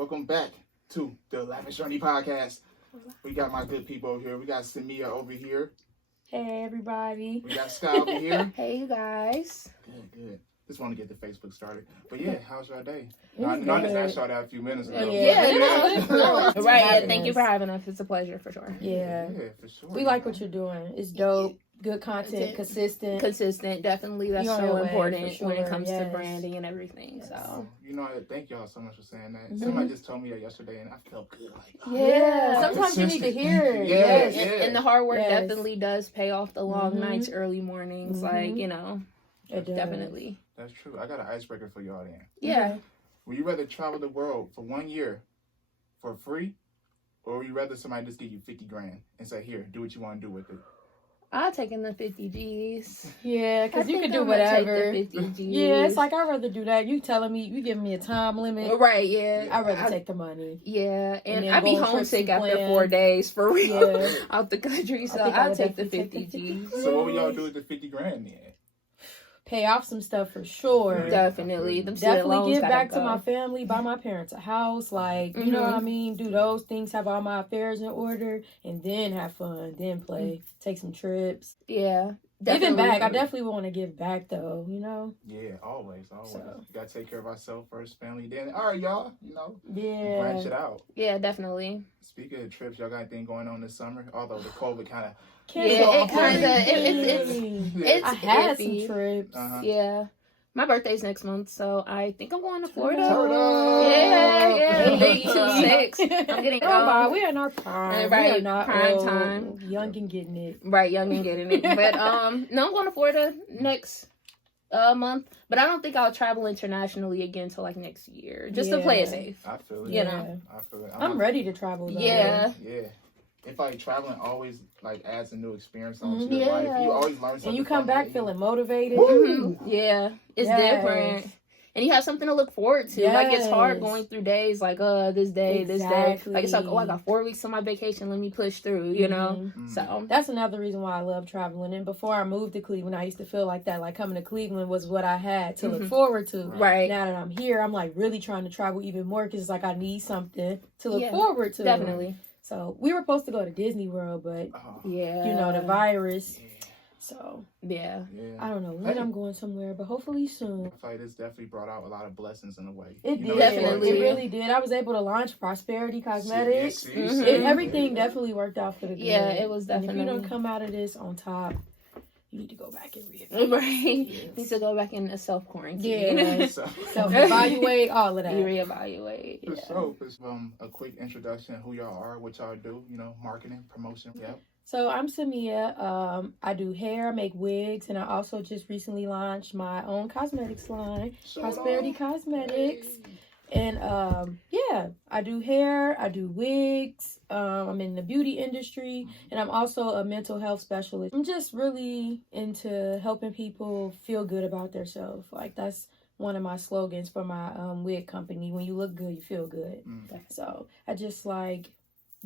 Welcome back to TheLavishJourney Podcast. We got my good people over here. We got Samia over here. Hey, everybody. We got Skye over here. Hey, you guys. Good. Just want to get the Facebook started. But yeah, how's your day? I just asked y'all that a few minutes ago. Right. Thank you for having us. It's a pleasure for sure. Yeah, for sure. We like what you're doing. It's dope. Good content, consistent. Definitely, that's so important when it comes to branding and everything. So thank y'all so much for saying that. Somebody just told me that yesterday, and I felt good. Sometimes you need to hear it. Yes. And the hard work definitely does pay off. The long nights, early mornings, definitely. That's true. I got an icebreaker for y'all then. Yeah. Would you rather travel the world for 1 year for free, or would you rather somebody just give you 50 grand and say, here, do what you want to do with it? I'll take in the 50 G's. Yeah, because you can do whatever. Take the 50 G's. Yeah, it's like, I'd rather do that. You telling me, you giving me a time limit. Right, yeah. I'd rather take the money. Yeah, and I'd be homesick after 4 days, for real, out the country. So I'll take the 50 G's. So what would y'all do with the 50 grand then? Pay off some stuff for sure. Definitely. Definitely give back to my family, buy my parents a house, you know what I mean? Do those things, have all my affairs in order, and then have fun, then play, take some trips. Yeah. Giving back. I definitely want to give back though, Yeah, always. So. You gotta take care of ourselves first, family, then all right, y'all, Yeah. branch it out. Yeah, definitely. Speaking of trips, y'all got anything going on this summer? Although the COVID kind of it's I had iffy. some trips. Yeah. My birthday's next month, so I think I'm going to Florida. Yeah. Big 2-6. I'm getting we're in our prime. Right, we are not prime old. time. Young and getting it. Right, young and getting it. But no, I'm going to Florida next month. But I don't think I'll travel internationally again until like next year, just to play it safe. I feel it. You know, I feel it. I'm ready to travel though. Yeah. It's like traveling always adds a new experience onto your life. You always learn something. And you come back feeling motivated. Yeah, it's different. And you have something to look forward to. Yes. Like, it's hard going through days like, this day. Like, it's like, I got 4 weeks on my vacation. Let me push through, you know? So that's another reason why I love traveling. And before I moved to Cleveland, I used to feel like that. Like, coming to Cleveland was what I had to look forward to. Right. Now that I'm here, I'm, like, really trying to travel even more because it's like I need something to look forward to. Definitely. So we were supposed to go to Disney World, but, the virus. So, I don't know when I'm going somewhere, but hopefully soon. I feel like this definitely brought out a lot of blessings in a way. It did. Definitely. It really did. I was able to launch Prosperity Cosmetics. Everything definitely worked out for the good. Yeah, it was definitely. And if you don't come out of this on top, you need to go back and reevaluate. Right. Needs to go back in a self-quarantine. Yeah. Self-evaluate, all of that. Reevaluate. So, a quick introduction of who y'all are, what y'all do, marketing, promotion. Yeah. So I'm Samia. I do hair, I make wigs, and I also just recently launched my own cosmetics line, Prosperity Cosmetics. And I do hair, I do wigs. I'm in the beauty industry, and I'm also a mental health specialist. I'm just really into helping people feel good about themselves. Like, that's one of my slogans for my wig company. When you look good, you feel good. So I just like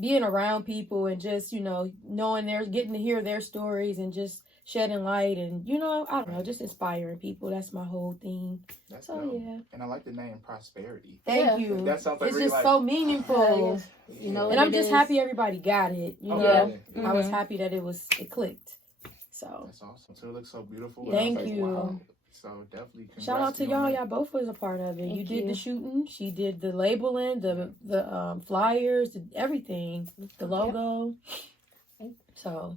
being around people and just, knowing getting to hear their stories and just shedding light and, I don't know, just inspiring people. That's my whole thing. That's so, dope. yeah. And I like the name Prosperity. Thank you. That sounds like it's really just so meaningful. And I'm just happy everybody got it. I was happy that it clicked. So that's awesome. So it looks so beautiful. Thank you. Wow. So definitely shout out to y'all. Y'all both was a part of it. You did the shooting. She did the labeling, the flyers, everything, the logo. So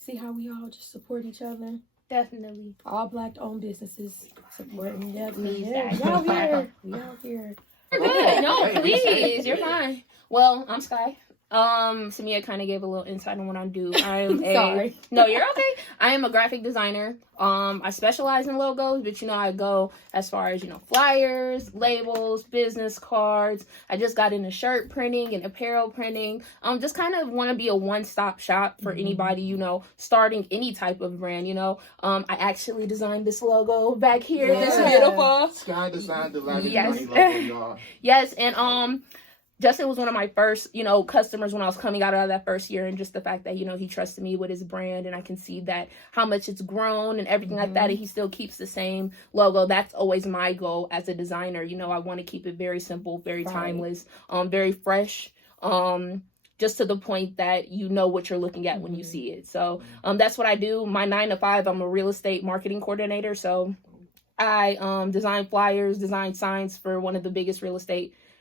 see how we all just support each other. Definitely. All Black-owned businesses supporting. Y'all here. We out here. No, please. You're fine. Well, I'm Skye. Samia kind of gave a little insight on what I do. Sorry. No, you're okay. I am a graphic designer. I specialize in logos, but I go as far as, flyers, labels, business cards. I just got into shirt printing and apparel printing. Just kind of want to be a one-stop shop for anybody, starting any type of brand, I actually designed this logo back here. This beautiful. Skye designed the LavishJourney logo, y'all. Yes, and Justin was one of my first, customers when I was coming out of that first year, and just the fact that, he trusted me with his brand, and I can see that how much it's grown and everything like that, and he still keeps the same logo. That's always my goal as a designer. I want to keep it very simple, very timeless, very fresh, just to the point that you know what you're looking at when you see it. So that's what I do. My 9 to 5, I'm a real estate marketing coordinator. So I design flyers, design signs for one of the biggest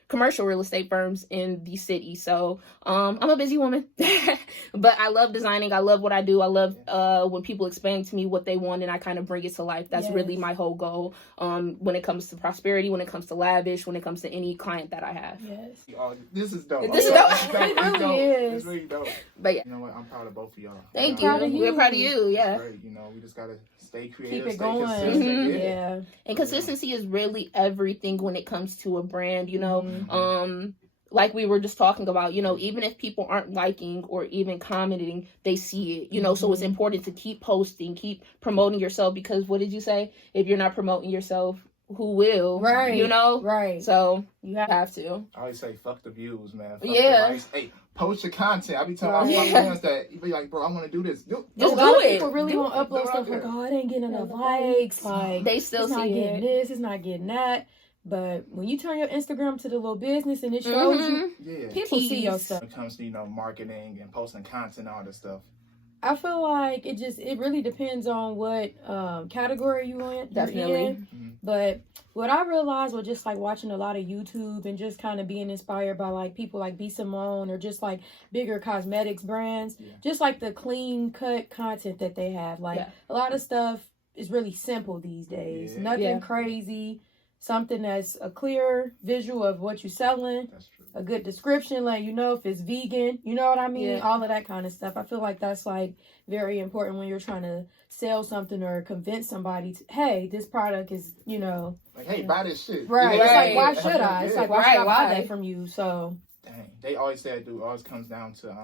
commercial real estate firms in the city. So I'm a busy woman, but I love designing. I love what I do. I love when people explain to me what they want and I kind of bring it to life. That's really my whole goal when it comes to prosperity, when it comes to Lavish, when it comes to any client that I have. Oh, this is dope. This is dope. It really is. It's really dope. But yeah. You know what? I'm proud of both of y'all. Thank you. We're proud of you. Yeah. Great. We just gotta stay creative, Keep it stay going. consistent. Yeah. And consistency is really everything when it comes to a brand, like we were just talking about, even if people aren't liking or even commenting, they see it, so it's important to keep posting, keep promoting yourself, because what did you say? If you're not promoting yourself, who will? Right. Right. So you have to. I always say, fuck the views, man. Fuck the likes. Hey, post your content. I be telling my friends that, you be like, bro, I want to do this. Just do it. People really want to upload stuff like, oh, it ain't getting enough likes. Like, they still it's see not it. getting this, it's not getting that. But when you turn your Instagram to the little business and it shows you, people see your stuff. When it comes to, marketing and posting content and all this stuff. I feel like it really depends on what category you want. Definitely. But what I realized was just like watching a lot of YouTube and just kind of being inspired by like people like B. Simone or just like bigger cosmetics brands, just like the clean cut content that they have. Like a lot of stuff is really simple these days. Nothing crazy. Something that's a clear visual of what you're selling. That's true. A good description, like, if it's vegan, you know what I mean? All of that kind of stuff. I feel like that's like very important when you're trying to sell something or convince somebody to, hey, this product is, like, hey, buy this shit. Right. It's like, why should I? It's like, why should I buy Why? that from you? So. Dang. They always say it always comes down to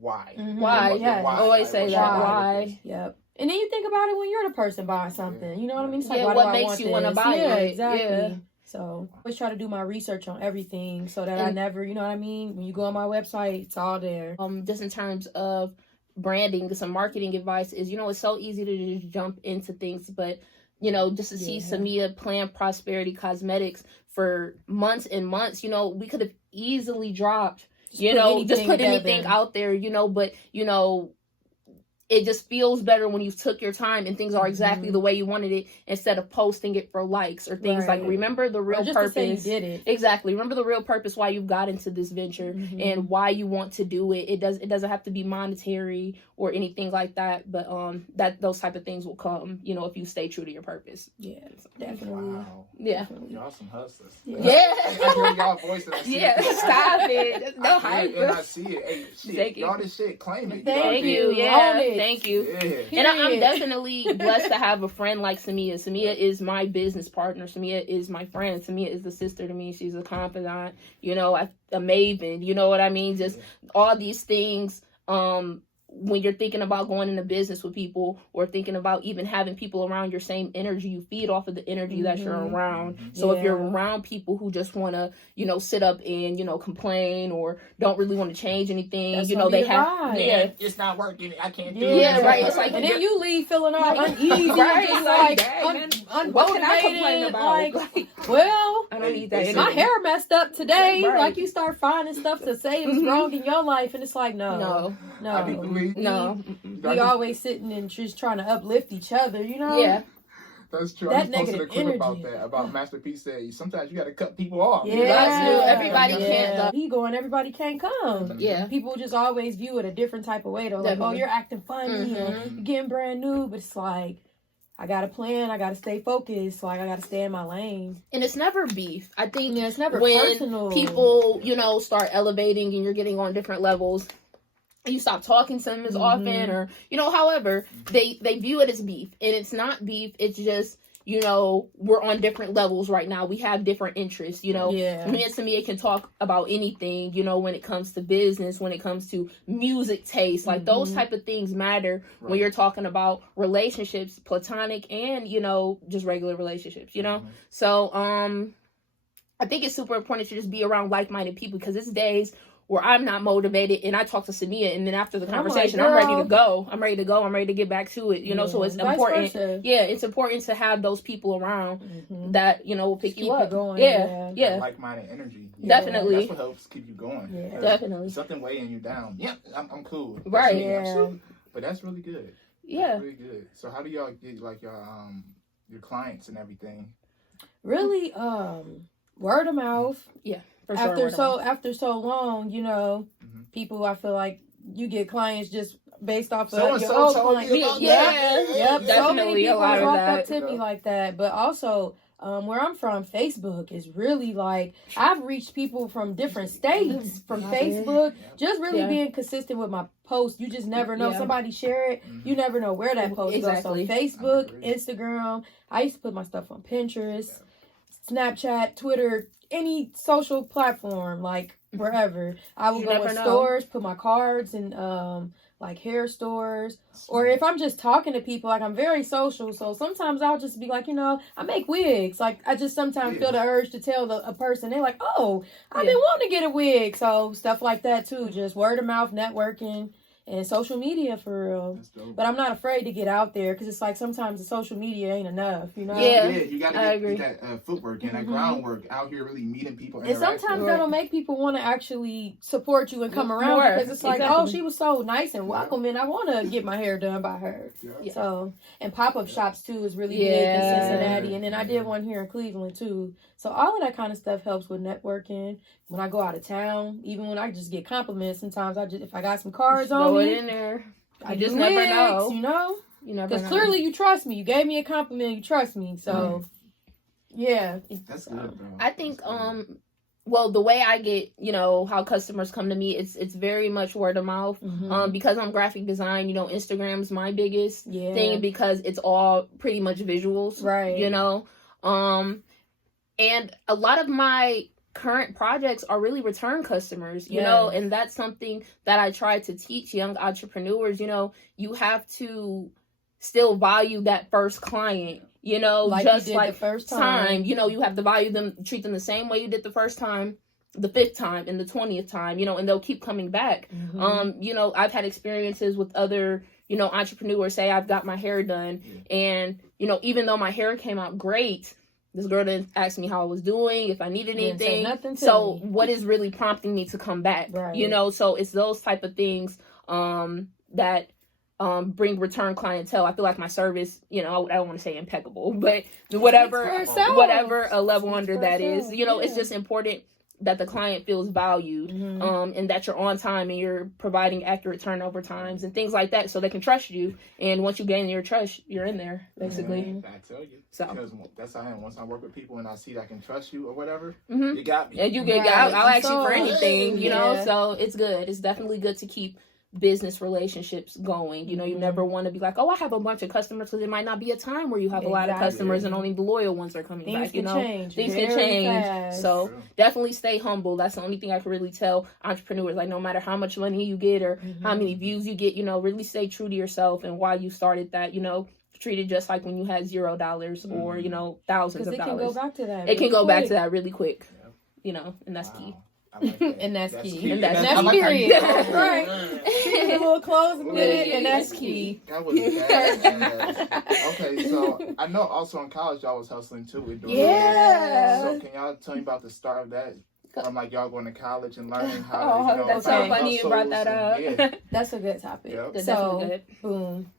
why. Why? Always say that. Why? Yep. And then you think about it when you're the person buying something. You know what I mean? It's like, why what do I makes want you this? want to buy it? Exactly. Yeah. So I always try to do my research on everything so that I never, you know what I mean? When you go on my website, it's all there. Just in terms of branding, some marketing advice is, it's so easy to just jump into things, but just to see Samia plan Prosperity Cosmetics for months and months, we could have easily dropped, just put anything out there, but it just feels better when you took your time and things are exactly the way you wanted it instead of posting it for likes or things like, remember the real purpose. To say you did it. Exactly. Remember the real purpose why you got into this venture and why you want to do it. It doesn't have to be monetary or anything like that, but those type of things will come, if you stay true to your purpose. Yeah, definitely. Wow. Yeah. Y'all some hustlers. Yeah. I hear y'all voice and I see it. Stop it. No hype. And I see it. Hey, shit, Thank you. y'all this shit, claim it. Thank you. Yeah. Thank you. Yeah. And I'm definitely blessed to have a friend like Samia. Samia is my business partner. Samia is my friend. Samia is the sister to me. She's a confidant, a maven. You know what I mean? Just all these things. When you're thinking about going into business with people or thinking about even having people around your same energy, you feed off of the energy that you're around. So if you're around people who just want to, sit up and, complain or don't really want to change anything, that's they have, it's not working. I can't do it. Yeah, right. It's like, and then you leave feeling all uneasy, right? just Like, unmotivated. what can I complain about? Like, well, I don't need that. my hair messed up today. Right. Like, you start finding stuff to say is wrong in your life, and it's like, no. We always sitting and just trying to uplift each other, Yeah. That's true. That I just posted a negative clip about energy. that. About Master P said sometimes you got to cut people off. You got to. Everybody can't go. He going, everybody can't come. Yeah. People just always view it a different type of way. They're like, oh, you're acting funny and you're getting brand new. But it's like, I got a plan. I got to stay focused. Like, I got to stay in my lane. And it's never beef. I think it's never when personal. People, start elevating and you're getting on different levels, you stop talking to them as often or, however, they view it as beef. And it's not beef. It's just, we're on different levels right now. We have different interests, Yeah. Me and Samia can talk about anything, when it comes to business, when it comes to music taste. Like, those type of things matter when you're talking about relationships, platonic and, just regular relationships, So, I think it's super important to just be around like-minded people, because it's days where I'm not motivated and I talk to Samia, and then after the conversation, I'm ready to go. I'm ready to get back to it, you know, so it's important. Yeah, it's important to have those people around that, you know, will pick you up. Going, yeah. Like-minded energy. Definitely. That's what helps keep you going. Yeah. Definitely. Something weighing you down. Yeah, I'm cool. Right. But that's really good. Yeah. That's really good. So how do y'all get like your clients and everything? Really, word of mouth. Yeah. After so long, you know, people, I feel like you get clients just based off of your old client. Yep. So many people walk up to me like that. But also, where I'm from, Facebook is really like, I've reached people from different states from Facebook. Just really being consistent with my posts. You just never know. Somebody share it. You never know where that post goes. So Facebook, Instagram. I used to put my stuff on Pinterest, Snapchat, Twitter, any social platform, like wherever. I will go in stores, put my cards in like hair stores, or if I'm just talking to people, like I'm very social, so sometimes I'll just be like, you know, I make wigs. Like I just sometimes feel the urge to tell a person, they're like, oh, I've been wanting to get a wig. So stuff like that too, just word of mouth, networking, and social media for real. But I'm not afraid to get out there, because it's like sometimes the social media ain't enough, you know? Yeah, you got to get that footwork and that groundwork out here, really meeting people. And sometimes that'll make people want to actually support you and come around, because it's like, oh, she was so nice and welcoming. I want to get my hair done by her. So, and pop-up shops too is really big in Cincinnati. And then I did one here in Cleveland too. So all of that kind of stuff helps with networking. When I go out of town, even when I just get compliments, sometimes if I got some cards on me, in there. I just never know. You know? Because clearly you trust me. You gave me a compliment, you trust me. So, yeah. That's good, bro. I think, well, the way I get, you know, how customers come to me, it's very much word of mouth. Because I'm graphic design, you know, Instagram's my biggest thing, because it's all pretty much visuals. Right. You know? And a lot of my current projects are really return customers, you know, and that's something that I try to teach young entrepreneurs. You know, you have to still value that first client, you know, like just like the first time, you know, you have to value them, treat them the same way you did the first time, the 5th time, and the 20th time, you know, and they'll keep coming back. You know, I've had experiences with other, you know, entrepreneurs. Say I've got my hair done, and, you know, even though my hair came out great, this girl didn't ask me how I was doing, if I needed anything. So what is really prompting me to come back? Right. You know, so it's those type of things that bring return clientele. I feel like my service, you know, I don't want to say impeccable, but whatever a level under that is, you know, it's just important that the client feels valued, and that you're on time and you're providing accurate turnover times and things like that, so they can trust you. And once you gain your trust, you're in there, basically. I tell you. So because that's how I am. Once I work with people and I see that I can trust you or whatever, you got me. And you get, I'll ask you for anything, you know. So it's good. It's definitely good to keep business relationships going. You know, you never want to be like, oh, I have a bunch of customers, because there might not be a time where you have a lot of customers and only the loyal ones are coming back. You know, things can change. Fast. So definitely stay humble. That's the only thing I can really tell entrepreneurs. Like, no matter how much money you get or how many views you get, you know, really stay true to yourself and why you started that. You know, treat it just like when you had $0 or, you know, thousands of dollars. It can go back to that. It can go back to that really quick. You know, and that's key. Like that. And that's key. And that's period. Right. A little close with it, and that's key. That was bad. Okay, so I know also in college y'all was hustling too. So can y'all tell me about the start of that? From like y'all going to college and learning how to, you know, that's so funny you brought that up. That's a good topic. So, boom.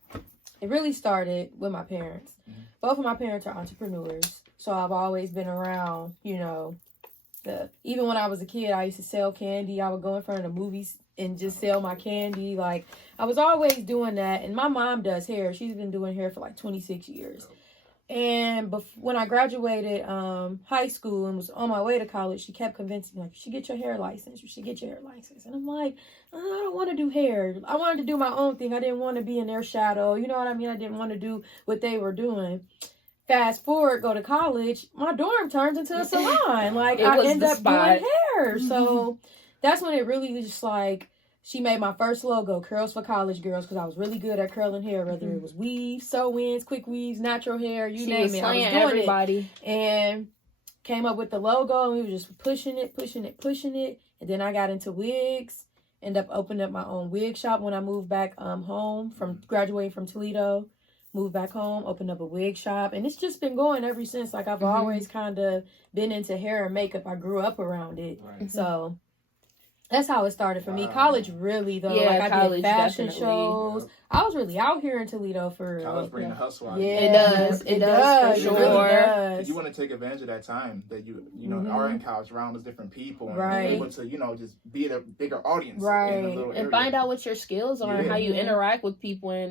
It really started with my parents. Both of my parents are entrepreneurs. So I've always been around, you know, even when I was a kid, I used to sell candy. I would go in front of the movies and just sell my candy. Like, I was always doing that. And my mom does hair. She's been doing hair for like 26 years. And when I graduated high school and was on my way to college, she kept convincing me, like, you should get your hair license. You should get your hair license. And I'm like, I don't want to do hair. I wanted to do my own thing. I didn't want to be in their shadow. You know what I mean? I didn't want to do what they were doing. Fast forward, go to college, my dorm turns into a salon. Like, I end up doing hair. So that's when it really was just like, she made my first logo, Curls for College Girls, because I was really good at curling hair, whether it was weaves, sew-ins, quick weaves, natural hair, you name it. I was doing everybody. And came up with the logo, and we were just pushing it. And then I got into wigs, ended up opening up my own wig shop when I moved back home from graduating from Toledo. Moved back home, opened up a wig shop, and it's just been going ever since. Like, I've always kind of been into hair and makeup. I grew up around it. Right. So that's how it started for me. College, really, though. Yeah, like, I did fashion definitely. shows. Yep. I was really out here in Toledo for College bring the hustle out. Yeah, It does for It sure. really does. You want to take advantage of that time that you are in college around those different people and Right. be able to, just be at a bigger audience Right. in a little area. And find out what your skills are and how you interact with people, and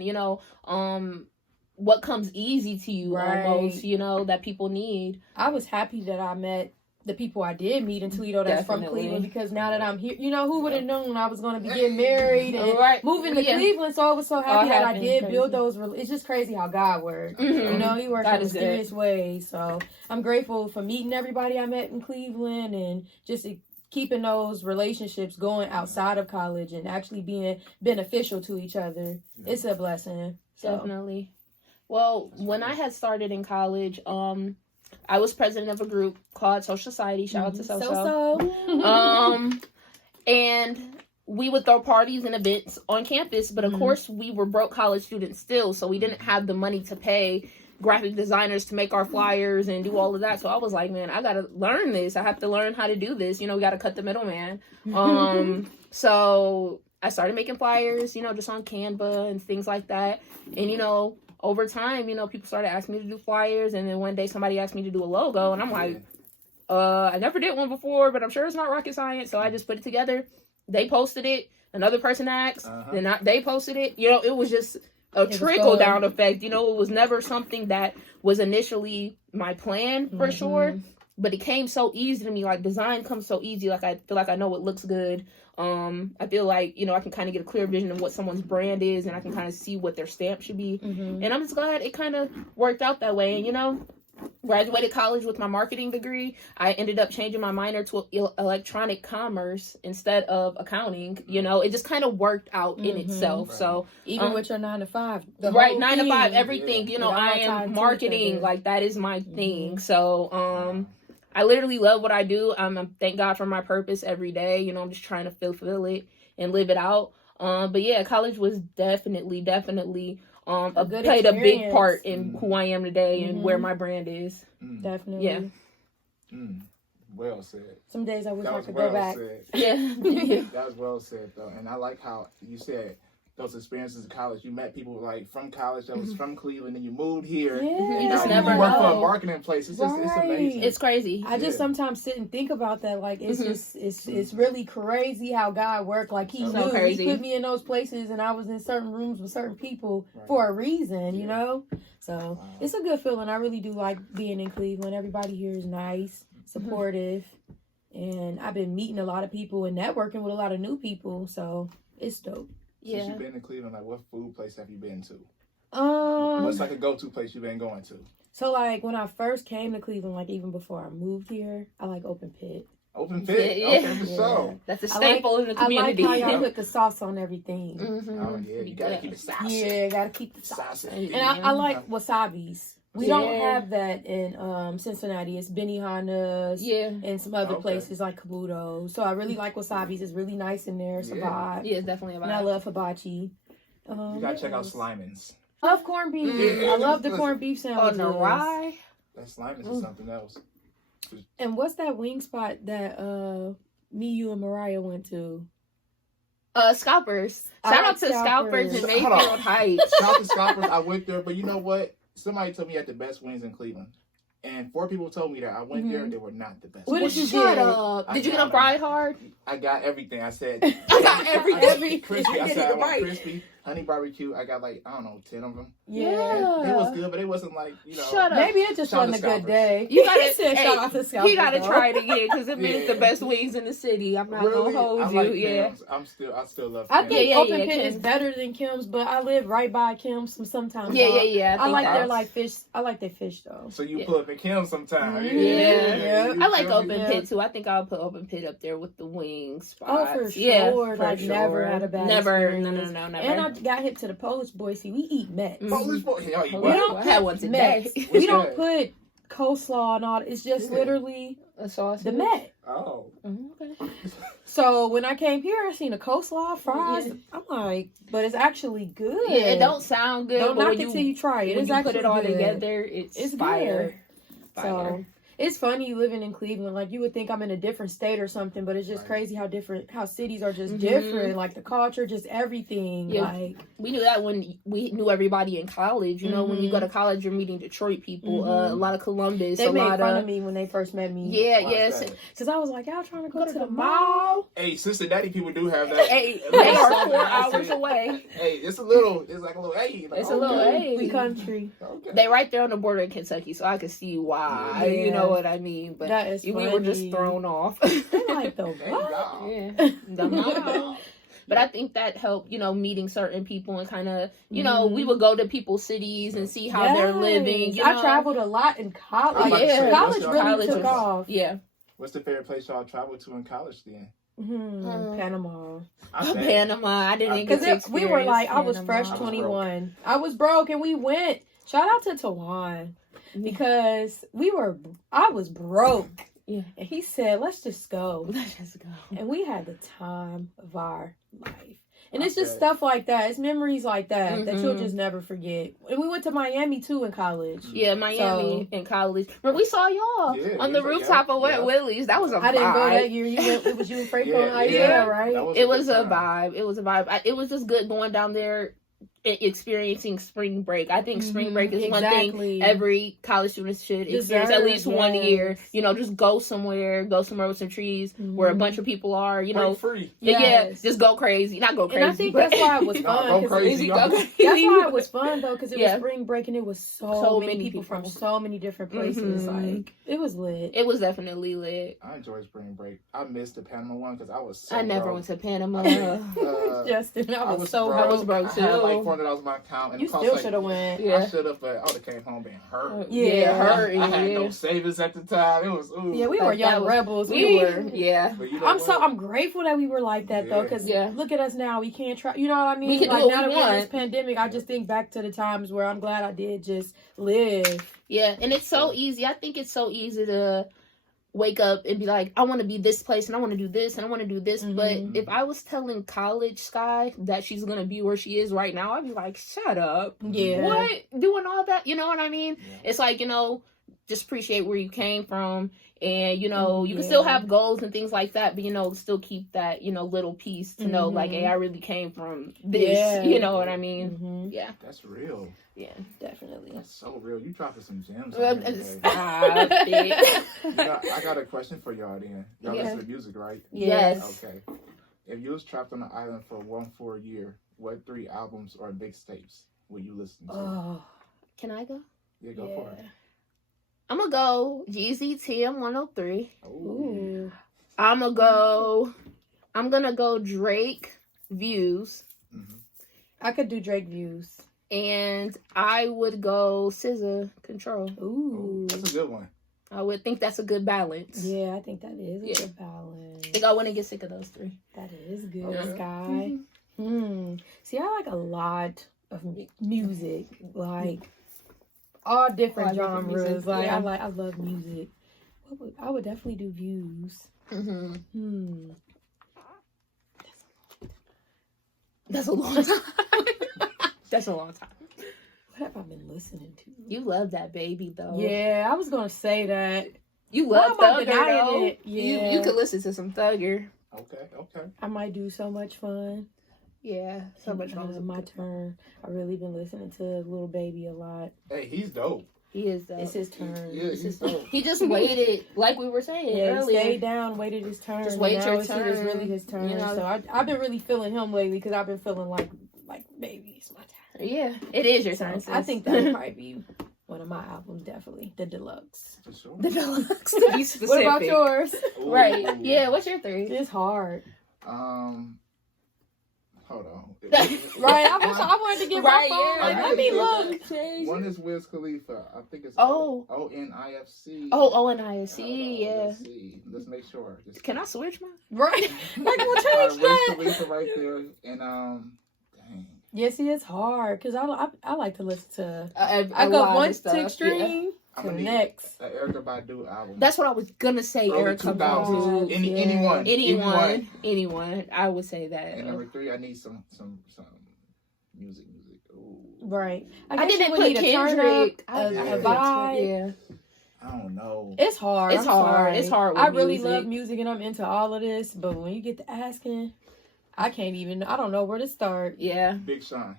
what comes easy to you almost, that people need. I was happy that I met the people I did meet in Toledo that's from Cleveland, because now that I'm here, who would have known I was going to be getting married and moving to Cleveland. So I was so happy that I did build those. It's just crazy how God works. He works in mysterious ways. So I'm grateful for meeting everybody I met in Cleveland and just keeping those relationships going outside of college and actually being beneficial to each other. It's a blessing. So. Definitely. Well, when I had started in college, I was president of a group called Social Society. Shout out to So. And we would throw parties and events on campus, but of course we were broke college students still, so we didn't have the money to pay graphic designers to make our flyers and do all of that. So I was like, man, I gotta learn this. I have to learn how to do this. We gotta cut the middleman. So I started making flyers, just on Canva and things like that. And, over time, people started asking me to do flyers. And then one day somebody asked me to do a logo. And I'm like, I never did one before, but I'm sure it's not rocket science. So I just put it together. They posted it. Another person asked. Then they posted it. It was just a trickle down effect. It was never something that was initially my plan for sure. But it came so easy to me. Like, design comes so easy. Like, I feel like I know what looks good. I feel like, I can kind of get a clear vision of what someone's brand is, and I can kind of see what their stamp should be. And I'm just glad it kind of worked out that way. And, graduated college with my marketing degree. I ended up changing my minor to electronic commerce instead of accounting. It just kind of worked out in itself. Right. So even with your 9 to 5, 9 to 5, everything, I am marketing. Like, that is my thing. So, I literally love what I do. Thank God for my purpose every day. I'm just trying to fulfill it and live it out. But yeah, college was definitely played a big part in who I am today and where my brand is. Definitely. Yeah. Well said. Some days I wish I could go back. Yeah. That was well said, though. And I like how you said those experiences in college. You met people like from college that was from Cleveland, and you moved here. Yeah. You just never work know. for a marketing place. It's just it's amazing. It's crazy. I just sometimes sit and think about that. Like, it's just it's really crazy how God worked. Like, He knew. Crazy. He put me in those places, and I was in certain rooms with certain people for a reason. So it's a good feeling. I really do like being in Cleveland. Everybody here is nice, supportive, and I've been meeting a lot of people and networking with a lot of new people. So it's dope. Yeah. Since you've been in Cleveland, like, what food place have you been to? What's like a go-to place you've been going to? So, like, when I first came to Cleveland, like, even before I moved here, I like Open Pit. Open Pit? Yeah. Okay, for sure. That's a staple in the community. I like how y'all put the sauce on everything. Oh, yeah. You gotta keep the sauce. Yeah, gotta keep the sauce. And I like wasabis. We don't have that in Cincinnati. It's Benihana's and some other places like Kabuto. So I really like wasabis. It's really nice in there. It's a vibe. Yeah, it's definitely a vibe. And I love hibachi. You gotta check out Slimans. I love corned beef. I love the corned beef sandwiches. Oh, no, rye? That Slimans is something else. And what's that wing spot that me, you, and Mariah went to? Scalpers. Shout out to Scalpers in Mayfield Heights. Shout out to Scalpers. I went there, but you know what? Somebody told me you had the best wings in Cleveland. And 4 people told me that. I went there, they were not the best. What did you Shut get? up. Did you get them fried hard? I got everything. I said, I got everything. Crispy. I said, I want crispy. Honey barbecue. I got like, I don't know, 10 of them. Yeah. It was good, but it wasn't like, Shut up. Maybe it just wasn't a good day. You gotta, shout out to Scalpers. He gotta try it again because it means the best wings in the city. I'm not gonna hold I you. Like yeah. I still love Kim's. I think Open Pit is better than Kim's, but I live right by Kim's sometimes. Yeah. I like their fish. I like their fish though. So you pull up at Kim's sometime. Yeah. I like Open Pit too. I think I'll put Open Pit up there with the wings spots. Oh, for sure. Never had a bad experience. No, never. And I got hip to the Polish boy. See, we eat Mets. Polish boy? We don't I had one today. We don't put coleslaw and all. It's just literally a sauce. the Met. Oh. Okay. So when I came here, I seen a coleslaw, fries. I'm like, but it's actually good. Yeah, it don't sound good. Don't but knock when it till you try it. When It's you actually put it all good. together, it's fire. Good. So it's funny living in Cleveland. Like you would think I'm in a different state or something, but it's just crazy how cities are just different. Like the culture, just everything. Yeah. Like we knew that when we knew everybody in college. You know, when you go to college, you're meeting Detroit people, a lot of Columbus. they a made lot fun of of me when they first met me. Yeah, Why yes. is that? Because I was like, y'all trying to go to the mall? Hey, Cincinnati people do have that. Hey, that they little are southern 4 accent. hours away. Hey, it's like a little hey. Like, It's a little hey. We country. Okay. They right there on the border of Kentucky, so I could see why. Yeah. You know what I mean? But That is we were just funny. thrown off. They like the Thank what? God. Yeah. The mall. But I think that helped, you know, meeting certain people and kind of, you know, we would go to people's cities and see how they're living. You know? I traveled a lot in college. Yeah. College What's really college took was- off. Yeah. What's the favorite place y'all traveled to in college then? Panama. I bet. Panama. I didn't get to Because we were like, I was experience fresh Panama. 21. I was broke and we went. Shout out to Tawan. Because I was broke. Yeah. And he said, let's just go. Let's just go. And we had the time of our life. And it's I just bet. stuff like that. It's memories like that that you'll Mhm. just never forget. And we went to Miami too in college. Yeah, Miami in college. But we saw y'all Yeah, on the yeah, rooftop of Wet yeah. Willie's. That was a vibe. I didn't go that year. It was you and Franco and Isaiah, yeah. right? That It was good a time. vibe. It was a vibe. It was just good going down there, experiencing spring break. I think spring break is one thing every college student should experience at least 1 year. You know, just go somewhere with some trees where a bunch of people are. You know, Break free. yeah, just go crazy. Not go crazy. And I think but that's why it was Nah, fun. go 'cause crazy. go That's crazy. why it was fun though, because it was Yeah. spring break and it was so many many people from people. so many different places. Mhm. Like it was lit. It was definitely lit. I enjoyed spring break. I missed the Panama one because I was so I never broke. went to Panama. Justin, I was so broke. I was broke, I had like too. $400 in my account, and You it cost still like, should have went. Yeah. I should have, but I would have came home being hurt. Yeah, hurt. I had yeah. no savings at the time. It was ooh. Yeah, we were That young was- rebels. We were, yeah. But you know I'm grateful that we were like that though, because Yeah. look at us now. We can't try. You know what I mean? We can do like what now we that we're in this want. pandemic, I just think back to the times where I'm glad I did just live. Yeah, and it's so easy. I think it's so easy to wake up and be like, I want to be this place and I want to do this and I want to do this. But if I was telling college Skye that she's going to be where she is right now, I'd be like, shut up. Yeah. What? Doing all that? You know what I mean? Yeah. It's like, you know, just appreciate where you came from. And, you know, you can still have goals and things like that, but, you know, still keep that, you know, little piece to know, like, hey, I really came from this. Yeah. You know what I mean? Yeah. That's real. Yeah, definitely. That's so real. You dropping some gems. Well, on here today. stop it. I got a question for y'all then. Y'all Yeah. listen to music, right? Yes. Okay. If you was trapped on an island for one full year, what 3 albums or mixtapes will you listen to? Oh, Can I go? Yeah, go for it. I'm gonna go Jeezy TM 103. ooh. I'm gonna go Drake Views. Mm-hmm. I could do Drake views. And I would go SZA Control. Ooh. That's a good one. I would think that's a good balance. Yeah, I think that is a Yeah. good balance. I think I wouldn't get sick of those 3. That is good, Okay. Skye. See, I like a lot of music, like all different All different genres. music, Like yeah. I love music. I would definitely do views. Mm-hmm. That's a long time. That's a long time. What have I been listening to? You love that baby though. Yeah, I was gonna say that. You Why love am I Thugger denying though. it? Yeah. You could listen to some Thugger. Okay. I might do So Much Fun. Yeah, so much fun. My turn. I've really been listening to Lil Baby a lot. Hey, he's dope. He is though. It's his turn. Yeah, he's dope. He just waited, like we were saying Yeah, he earlier. stayed down, waited his turn. Just and wait now your it's turn, really his turn. you know? So I've been really feeling him lately because I've been feeling like maybe it's my turn. Yeah, it is your So turn. I think that would probably be one of my albums, definitely the deluxe. For sure. the deluxe to be specific. What about yours? Ooh. Right. Yeah. What's your 3? It's hard, Hold on. right? I wanted to get Right, my phone. yeah. Like, let me look. One is Wiz Khalifa. I think it's Oh. ONIFC. Oh, NISC. Yeah. Let's see. Let's make sure. Just Can I switch mine? Right? Like, we'll Wiz change that. Khalifa right there, and dang. Yeah, see, it's hard because I like to listen to. I I go one to extreme. I'm gonna next. need Erykah Badu album. That's what I was gonna say. Early Erykah 2000s. Badu. Anyone. I would say that. And number 3, I need some music. Ooh. Right. I didn't you put need Kendrick. A vibe. Yeah. I don't know. It's hard. It's hard. It's hard with I really music. love music and I'm into all of this, but when you get to asking, I don't know where to start. Yeah. Big Sean.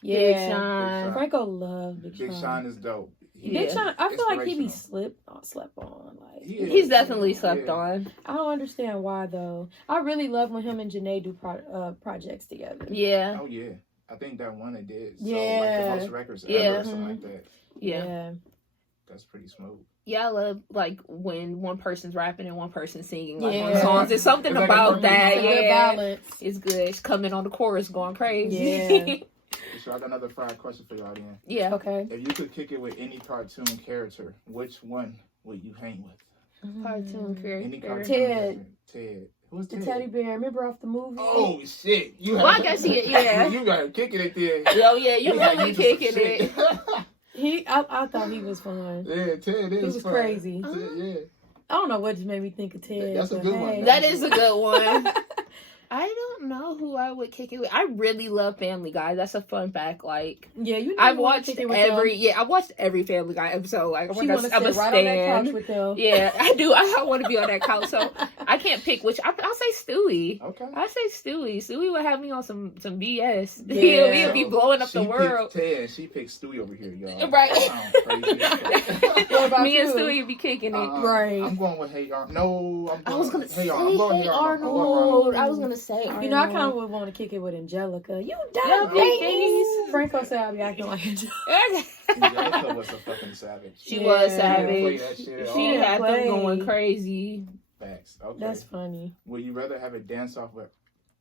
Yeah. Big Sean. Franco loves Big Sean. Big Sean is dope. Big Sean, I feel like he be Inspirational. slept on. Like He's definitely slept on. I don't understand why though. I really love when him and Janae do projects together. Yeah. Oh yeah. I think that one they did. Yeah. Like the most records ever or something like that. Yeah. That's pretty smooth. Yeah, I love like when one person's rapping and one person's singing like on Yeah. songs. There's something It's like about a that. It's a good Yeah. balance. It's good. It's coming on the chorus going crazy. Yeah. So I got another fried question for y'all then. Yeah. Okay. If you could kick it with any cartoon character, which one would you hang with? Cartoon Any character. cartoon Ted. character. Ted. Who's The Ted? teddy bear. Remember off the movie? Oh shit! You Well, I guess yeah. You got kicking it there. Oh yeah, you gotta really use some kicking shit. it. I thought he was fun. Yeah, Ted is. He was fun. crazy. Ted, yeah. I don't know what just made me think of Ted. That's a but good one. hey. That is a good one. I don't know who I would kick it with. I really love Family Guy. That's a fun fact. Like Yeah, you. I've watched kick it with I've watched every Family Guy episode. Like She want to sit right on that couch with them. Yeah, I do. I want to be on that couch, so I can't pick which. I'll say Stewie. Okay. I say Stewie. Stewie would have me on some BS. Yeah. He'll be blowing up the world. Picked Ted. She picked Stewie over here, y'all. Right. What about Me and you? Stewie be kicking it. Right. I'm going with Hey Arnold. No, I'm going I was gonna with say Hey Arnold. I'm going Hey Hey Arnold. Arnold. I was gonna say Arnold. You know, I kind of would want to kick it with Angelica. You Yeah, dumb big babies. face. Franco said I'll be acting like Angelica. Angelica was a fucking savage. She was Yeah. savage. That shit at She all. had them play. going crazy. Facts. Okay. That's funny. Would you rather have a dance off with?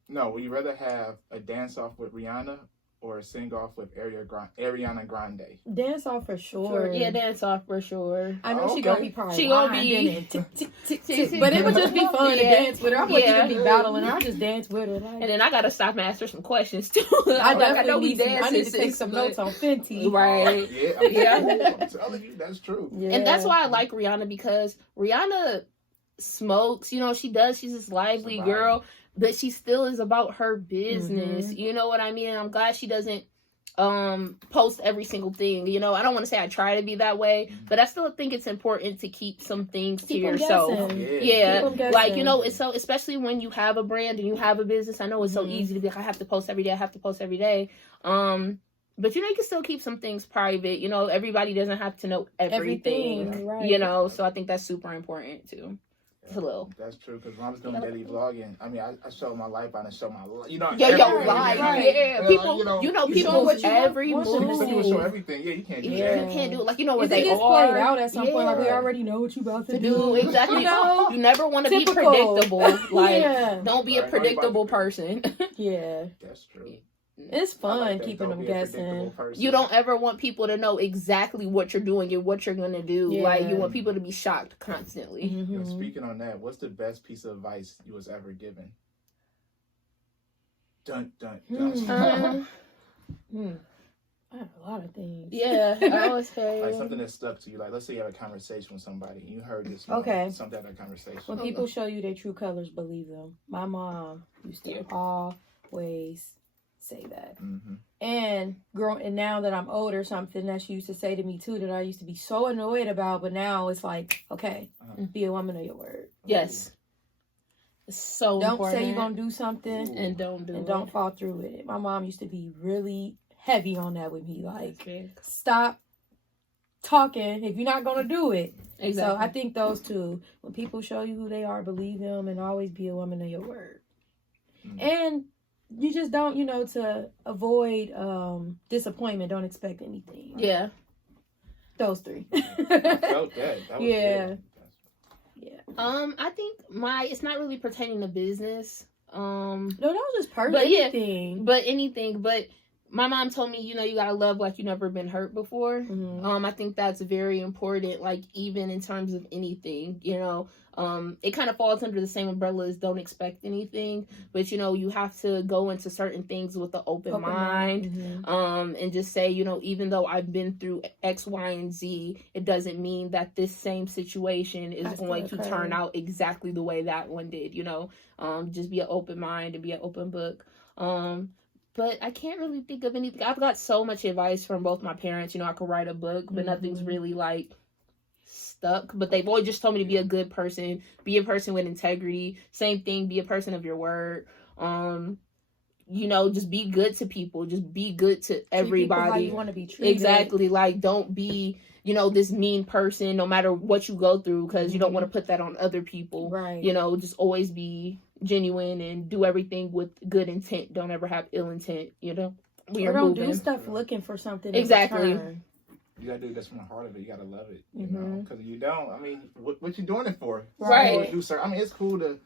No. Would you rather have a dance off with Rihanna or a sing off with Ariana Grande? Dance off for sure. Yeah, dance off for sure. I know she Okay. gonna be probably She gonna be- winding and tick, tick, tick, tick. But it would just be fun to Yeah. dance with her. I wouldn't Yeah. even be battling her. I just dance with her. Like, And then I gotta stop and ask her some questions too. I know definitely we need some, I need to dancing, take some but- notes on Fenty. Right. Yeah. I'm telling you, that's true. Yeah. And that's why I like Rihanna, because Rihanna smokes, you know, she's this lively Survive. girl, but she still is about her business. Mhm. You know what I mean? And I'm glad she doesn't post every single thing. You know, I don't want to say I try to be that way, but I still think it's important to keep some things to Keep 'em yourself. guessing. Yeah, Keep 'em guessing. like, you know, it's so, especially when you have a brand and you have a business, I know it's so Mhm. easy to be like, I have to post every day, but you know, you can still keep some things private. You know, everybody doesn't have to know everything. right. You know, so I think that's super important too. It's a little. That's true, because when I was doing daily vlogging, I mean, I showed my life and I showed my life. You know, Yeah, everything, your life. right. Yeah, people. You know, you people show with what you want- every want move. them to Some people show everything. Yeah, you can't do Yeah, that. you can't do it. Like, you know where It they gets are. played out at some point. Like, we Yeah. already know what you about to To do exactly. You know? You never want to be Typical. predictable. Like, Yeah. don't be a Right. predictable person. Yeah. That's true. It's I fun like that. keeping Don't them be a predictable guessing. person. You don't ever want people to know exactly what you're doing and what you're gonna do. Yeah. Like, you want people to be shocked constantly. Yo, Mhm. speaking on that, what's the best piece of advice you was ever given? Dun dun dun. I have a lot of things. Yeah, I always say. Like something that stuck to you. Like, let's say you have a conversation with somebody and you heard this. Okay. Something at that conversation. When people show you their true colors, believe them. My mom used to always say that. Mm-hmm. And now that I'm older, something that she used to say to me too that I used to be so annoyed about, but now it's like, okay, be a woman of your word. Yes. It's so Don't important. say you're gonna do something and don't do and it. don't fall through with it. My mom used to be really heavy on that with me. Like, Okay. stop talking if you're not gonna do it. Exactly. So I think those two, when people show you who they are, believe them and always be a woman of your word. Mm-hmm. And you just don't, to avoid disappointment, don't expect anything. Yeah. Those three. I felt that. That was Yeah. good. I think it's not really pertaining to business. No, that was just But yeah, anything. but anything. But my mom told me, you know, you gotta love like you never been hurt before. Mm-hmm. I think that's very important, like even in terms of anything, you know. It kind of falls under the same umbrella as don't expect anything, but you know, you have to go into certain things with an open mind. Mm-hmm. And just say, you know, even though I've been through X, Y, and Z, it doesn't mean that this same situation is going to turn out exactly the way that one did, you know. Just be an open mind and be an open book. But I can't really think of anything. I've got so much advice from both my parents. You know, I could write a book, but nothing's really like stuck. But they've always just told me to be a good person, be a person with integrity. Same thing, be a person of your word. You know, just be good to people. Just be good to everybody. How you want to be treated. Exactly. Like, don't be, you know, this mean person no matter what you go through, because you don't want to put that on other people. Right. You know, just always be genuine and do everything with good intent. Don't ever have ill intent, you know. Or don't do stuff looking for something. Exactly. You gotta do this from the heart of it. You gotta love it, you know. Because if you don't, I mean, what you doing it for? Right. I mean, it's cool to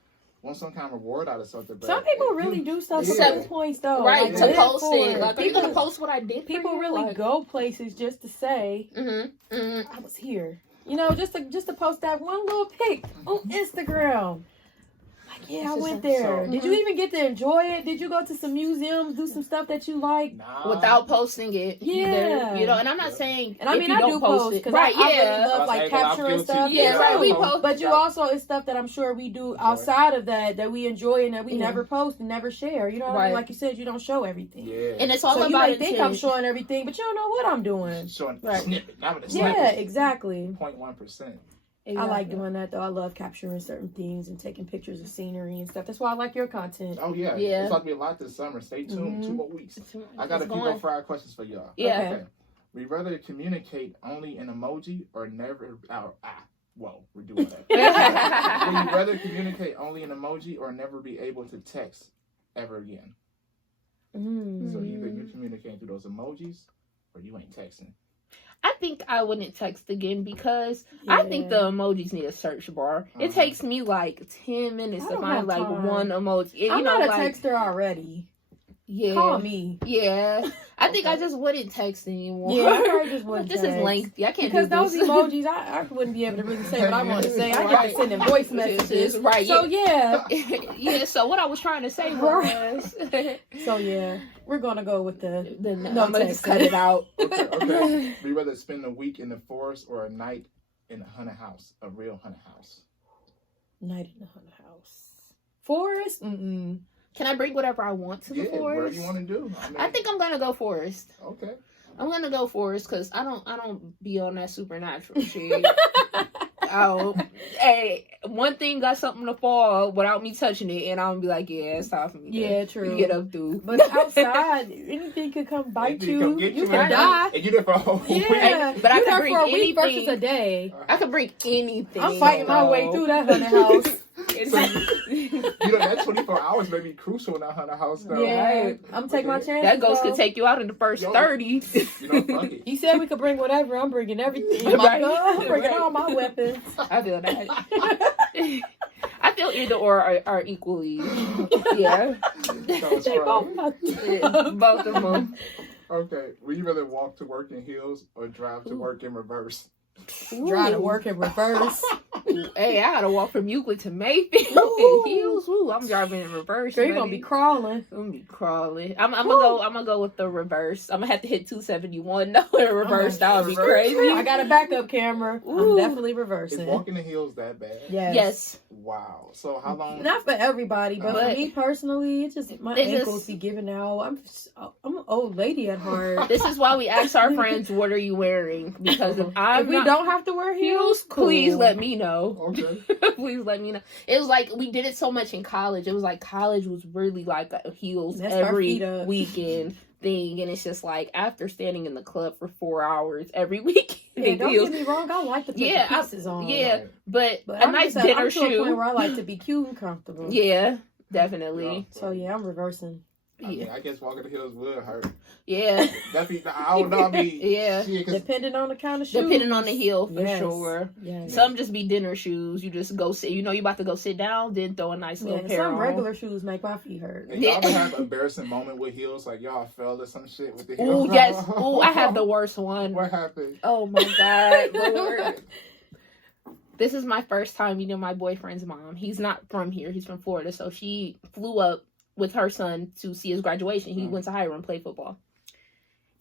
want some kind of reward out of something. But some people really do stuff for 7 points, though. Right, like, to post it. Like, are you gonna post what I did? People really go places just to say, I was here. You know, just to post that one little pic on Instagram. Yeah, I went there. Did you even get to enjoy it? Did you go to some museums, do some stuff that you like? Without posting it. Yeah. You know, and I'm not saying, and I mean, I do post because I really love like capturing stuff. Yeah, right, we post. But you also, it's stuff that I'm sure we do outside of that we enjoy and that we never post and never share. You know what I mean? Like you said, you don't show everything. Yeah. And it's all so about you might think I'm showing everything, but you don't know what I'm doing. Showing right. snippet, not with a snippet. Yeah, exactly. 0.1%. Exactly. I like doing that though. I love capturing certain things and taking pictures of scenery and stuff. That's why I like your content. Oh yeah. There's about to be a lot this summer. Stay tuned. 2 more weeks. I got a few more fried questions for y'all. Yeah. Okay. We rather communicate only in emoji or never whoa, we're doing that. Would you rather communicate only in emoji or never be able to text ever again? So either you're communicating through those emojis or you ain't texting. I think I wouldn't text again because I think the emojis need a search bar. It takes me like 10 minutes to find like one emoji. I'm not a texter already. Yeah. Call me. Yeah. I think I just wouldn't text anymore. Yeah, I probably just wouldn't This is lengthy. I can't because do this. those emojis, I wouldn't be able to really say what I want to say. I get to send in voice messages. Right. So, yeah. Yeah, so what I was trying to say was... So, yeah. We're going to go with the no, I'm going to just cut it out. Okay. Would you rather spend a week in the forest or a night in a haunted house? A real haunted house. Night in a haunted house. Forest? Mm-mm. Can I bring whatever I want to the forest? Whatever you want to do. I think I'm going to go forest. Okay. I'm going to go forest because I don't be on that supernatural shit. Hey, one thing got something to fall without me touching it, and I'm gonna be like, yeah, it's time for me to true. Get up through. But outside, anything could come bite you. You could die. And you there for a whole week. But I could bring for a anything. Week versus a day. I could bring anything. I'm fighting my way through that haunted house. So, you know, that 24 hours may be crucial in that haunted house, though. Yeah, right. I'm taking my chances. That ghost could take you out in the first 30. You know, fuck it. He said we could bring whatever. I'm bringing everything. I'm bringing all my weapons. I feel that. I feel either or are equally. Yeah. Both of them. Okay. Would you rather walk to work in heels or drive to work in reverse? Drive to work in reverse. Hey, I gotta walk from Euclid to Mayfield in heels. Ooh, I'm driving in reverse. You're gonna be crawling. I'm gonna be crawling. I'm gonna go with the reverse. I'm gonna have to hit 271 though in reverse. That would be crazy. I got a backup camera. I'm definitely reversing. Is walking the heels that bad? Yes. Wow. So how long? Not for everybody, but for me personally, it's just my ankles be giving out. I'm an old lady at heart. This is why we ask our friends, "What are you wearing?" Because if we don't have to wear heels, please let me know. Okay. Please let me know. It was like we did it so much in college. It was like college was really like a heels every weekend thing, and it's just like after standing in the club for 4 hours every week. Yeah, don't get me wrong. I like to put the pieces on. Yeah, but a nice dinner shoe. I'm to a point where I like to be cute and comfortable. Yeah, definitely. So yeah, I'm reversing. I mean, I guess walking the hills would hurt. Yeah. I don't know. I mean, yeah. Depending on the kind of shoes. Depending on the heel, for Yes. sure. Yes. Some just be dinner shoes. You just go sit. You know you about to go sit down, then throw a nice little pair some on. regular shoes make my feet hurt. And y'all ever have an embarrassing moment with heels? Like y'all fell or some shit with the heels? Ooh, yes. Ooh, I have the worst one. What happened? Oh my God, Lord. This is my first time meeting my boyfriend's mom. He's not from here. He's from Florida. So she flew up with her son to see his graduation. He went to Hiram, played football.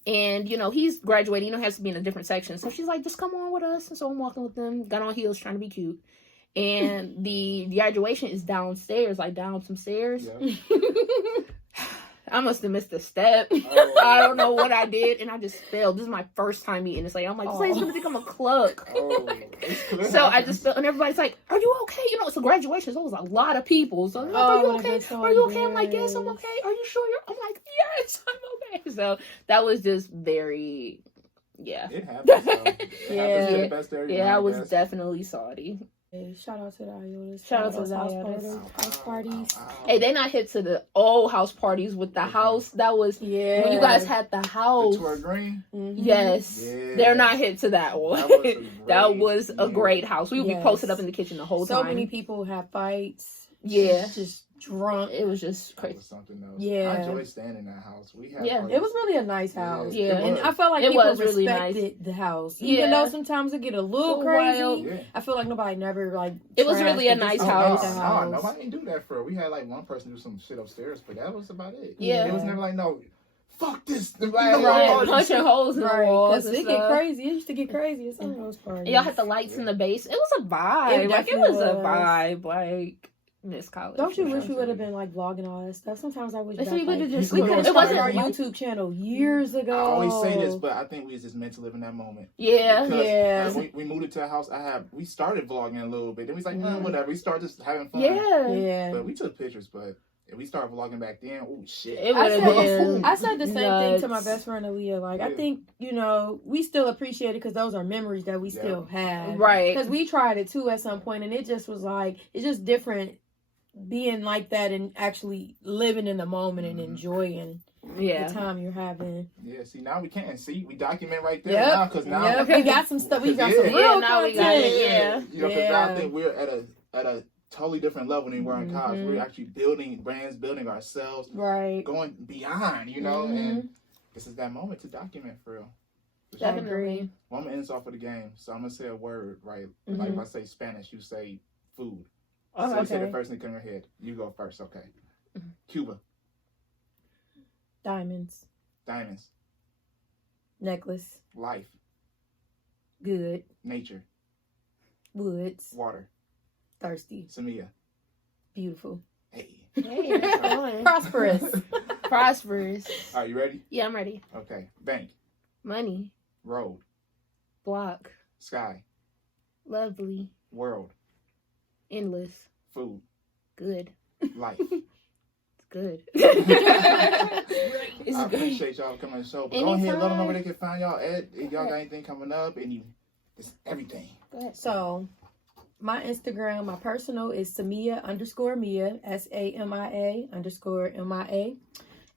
And, you know, he's graduating. You know, has to be in a different section. So she's like, just come on with us. And so I'm walking with them. Got on heels, trying to be cute. And the graduation is downstairs, like down some stairs. Yeah. I must have missed a step. Oh. I don't know what I did, and I just failed. This is my first time meeting this lady. I'm like, this lady's gonna think I'm a cluck. So I just felt, and everybody's like, "Are you okay?" You know, it's a graduation, so it was a lot of people. So, like, are you okay? Are you okay? I'm like, yes, I'm okay. Are you sure you're? I'm like, yes, I'm okay. So that was just very, yeah. It happens. It happens to the best. I was definitely salty. Hey, shout out to the Iotas. Shout out to the house parties. Hey, they not hit to the old house parties with the house. That was when you guys had the house. Victoria Green? Mm-hmm. Yes. Yeah. They're not hit to that one. That was a great house. We would be posted up in the kitchen the whole time. So many people have fights. Yeah. Just drunk. It was just That crazy. was something else. Yeah. I enjoyed staying in that house. We had Yeah. parties. It was really a nice house. Yeah. And I felt like It people was really respected the house. Yeah. Even though sometimes it get a little crazy. wild. Yeah. I feel like nobody never like It was trashed really a or nice disrespected house. the house. Nobody didn't do that for her. We had like one person do some shit upstairs, but that was about it. Yeah. It was never like, no, fuck this. Yeah, punching holes in the Right, walls. because it get crazy. It used to get crazy at some of those parties. And y'all had the lights in the base. It was a vibe. It Like, it definitely was a was. vibe. Like, Miss College. Don't you for wish sure. we would have been like vlogging all that stuff? Sometimes I wish If back, we would've like, just- we could have it started wasn't our like- YouTube channel years ago. I always say this, but I think we was just meant to live in that moment. Yeah. Because Yeah. when we moved into a house. We started vlogging a little bit. Then we was like, whatever. We started just having fun. Yeah. Yeah. But we took pictures. But if we started vlogging back then, oh shit. It I would have said, been. I said the same thing to my nuts. best friend Aaliyah. Like, I Yeah. think, you know, we still appreciate it because those are memories that we still have. Right. Because we tried it too at some point, and it just was like, it's just different being like that and actually living in the moment and enjoying Yeah. the time you're having. Yeah, see, now we can't. See, we document right there Yep. now. Because now, Yep, we got some stuff. We got some Yeah. real Yeah, now we got content. it, yeah. You know, because Yeah. now I think we're at a totally different level than we were in college. Mhm. We're actually building brands, building ourselves, Right. going beyond, you know, Mhm. and this is that moment to document for real. For sure. Definitely. Well, I'm going to end off of the game. So I'm going to say a word, right? Like if I say Spanish, you say food. Oh, So you say the okay. first thing that comes in your head. You go first, okay. Cuba, Diamonds. diamonds, Necklace. life, Good. nature, Woods. water, Thirsty. Samia. Beautiful. Hey. Hey, that's fun. Prosperous. Prosperous. Are you ready? Yeah, I'm ready. Okay. Bank, Money. road, Block. sky, Lovely. world, Endless. food, Good. life. It's good. I It's great. appreciate y'all coming on the show. But go ahead, let them know Anytime. where they can find y'all at. If y'all got anything coming up, it's everything. Go ahead. So, my Instagram, my personal is Samia_Mia, SAMIA_MIA.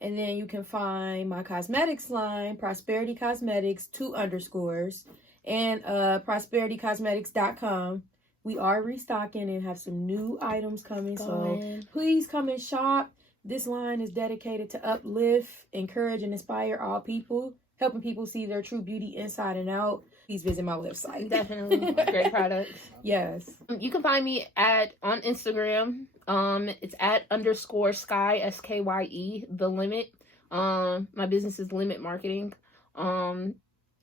And then you can find my cosmetics line, Prosperity Cosmetics, 2 underscores, and prosperitycosmetics.com. We are restocking and have some new items coming. So please come and shop. This line is dedicated to uplift, encourage, and inspire all people, helping people see their true beauty inside and out. Please visit my website. Definitely. Great products. Yes. You can find me on Instagram. It's @_Skye, SKYE, The Limit. My business is Limit Marketing.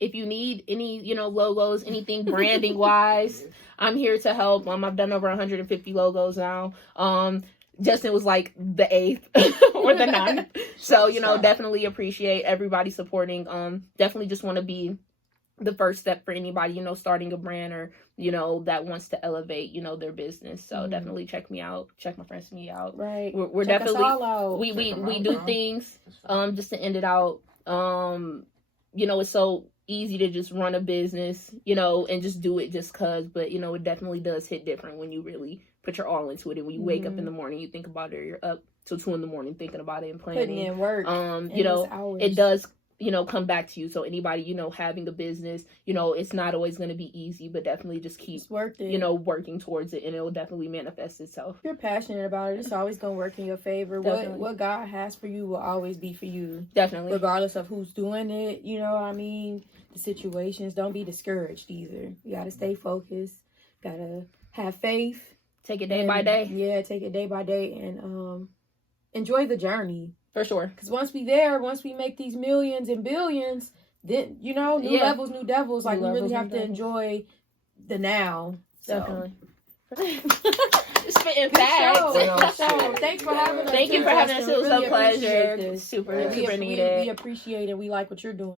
If you need any, logos, anything branding wise, I'm here to help. I've done over 150 logos now. Justin was like the 8th or the 9th. So, definitely appreciate everybody supporting. Definitely just want to be the first step for anybody, starting a brand or, that wants to elevate, their business. So definitely check me out. Check my friends me out. Right. We're Check definitely, us all out. we Check 'em we out, do bro. things, just to end it out. It's so easy to just run a business, and just do it just cause, but it definitely does hit different when you really put your all into it. And when you wake up in the morning, you think about it, or you're up till 2 a.m. thinking about it and Putting planning. in work. You know, it does, you know, come back to you. So anybody, you know, having a business, you know, it's not always going to be easy, but definitely just keep, you know, working towards it, and it will definitely manifest itself. If you're passionate about it, it's always going to work in your favor. What God has for you will always be for you. Definitely. Regardless of who's doing it, you know what I mean? The situations. Don't be discouraged either. You got to stay focused. Got to have faith. Take it day by day. Yeah, take it day by day, and enjoy the journey. For sure. Because once we make these millions and billions, then, you know, new levels, new devils. Like, we really have to enjoy the now. Definitely. Spitting facts. So, thanks for having us. Thank you for having us. It was a pleasure. Super needed. We appreciate it. We like what you're doing.